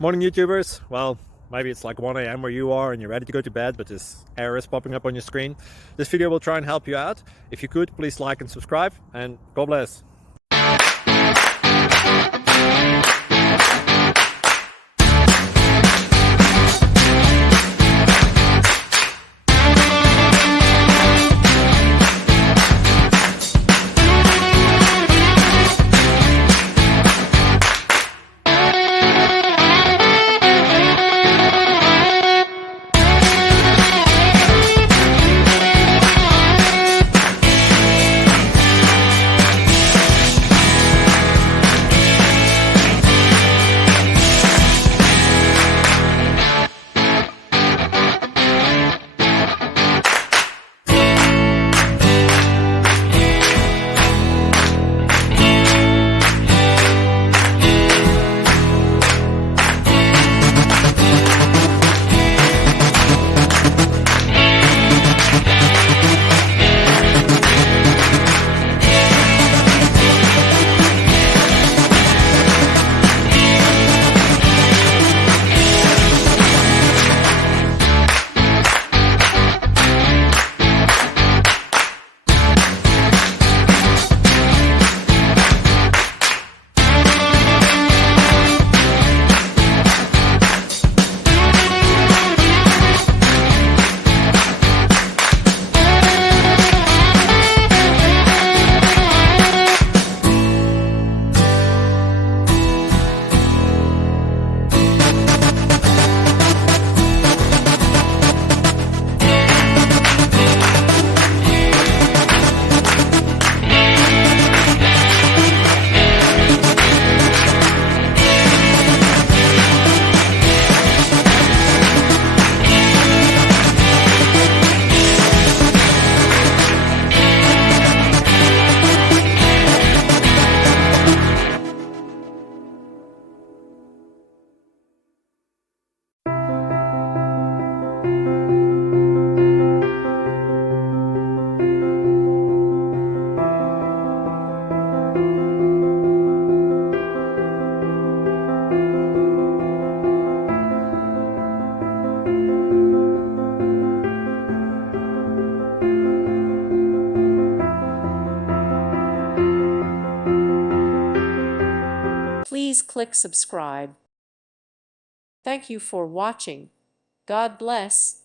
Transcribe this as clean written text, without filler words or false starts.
Morning, YouTubers. Well, maybe it's like 1 a.m. where you are and you're ready to go to bed, but this error is popping up on your screen. This video will try and help you out. If you could, please like and subscribe, and God bless. Please click subscribe. Thank you for watching. God bless.